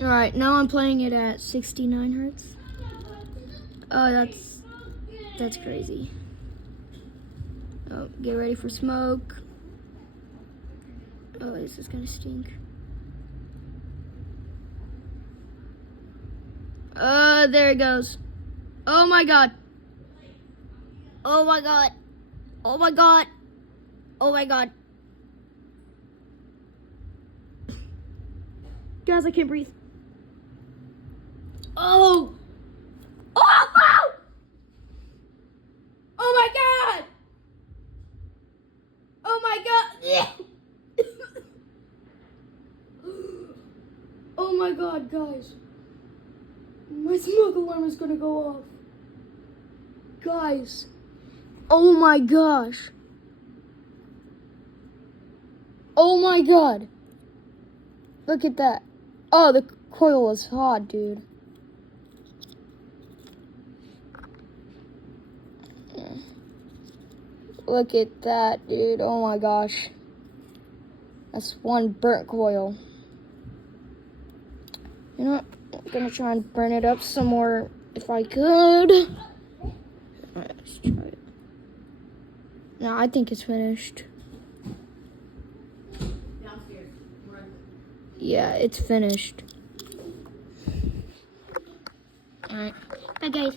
Alright, now I'm playing it at 69 hertz. Oh, that's crazy. Oh, get ready for smoke. Oh, this is gonna stink. There it goes. Oh my god. Oh my god. Oh my god. Oh my god. Guys, I can't breathe. Oh! Oh no! Oh my god! Oh my god! Oh my god, guys. My smoke alarm is gonna go off. Guys. Oh my gosh. Oh my god. Look at that. Oh, the coil is hot, dude. Look at that, dude. Oh my gosh. That's one burnt coil. You know what? I'm gonna try and burn it up some more if I could. Alright, let's try it. No, I think it's finished. Downstairs. Yeah, it's finished. Alright. Bye, guys.